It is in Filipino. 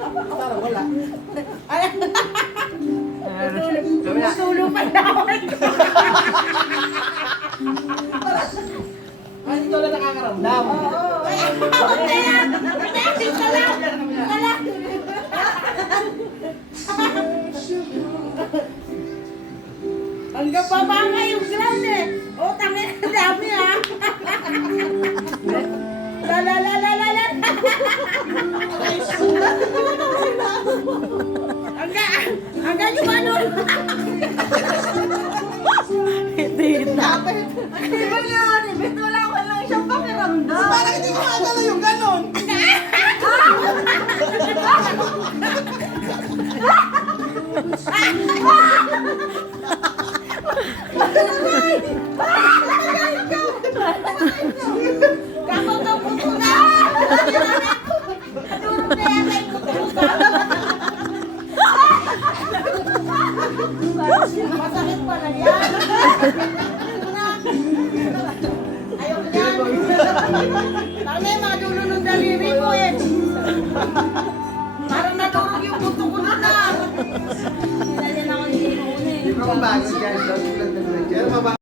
Parang wala. Ay, tumutulo pa naman. Ay, ito na nakakaramdam. Hanggang baba nga yung ground eh. O, tangin ang dami ha. La la la la la la. Hanggang yung ano. Hindi na. Hindi ba yan? Ibig wala siyang pakiramdam. Parang hindi ko magalaw yung ganon. Masakit pala yan. Ayaw yan. Tangin, madulo ng daliri ko eh. Parang nadurog yung buto ko na na. Dali na ako nilimunin. Hindi ko mabago guys.